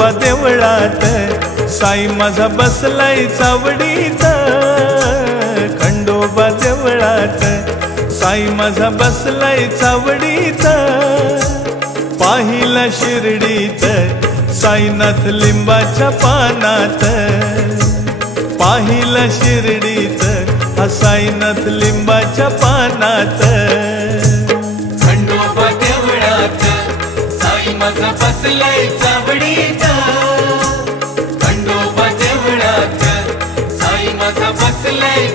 खंडोबा देवळात साई माझा बसलाय चावडीत, खंडोबा देवळात साई माझा बसलाय चावडीत, पाहिला शिर्डीत साईनाथ लिंबाच्या पानात, पाहिला शिर्डीत हा साईनाथ लिंबाच्या पानात, खंडोबा देवळात साई माझा बसलाय चावडीत, खंडोबा देवळात साई माझा बसलाय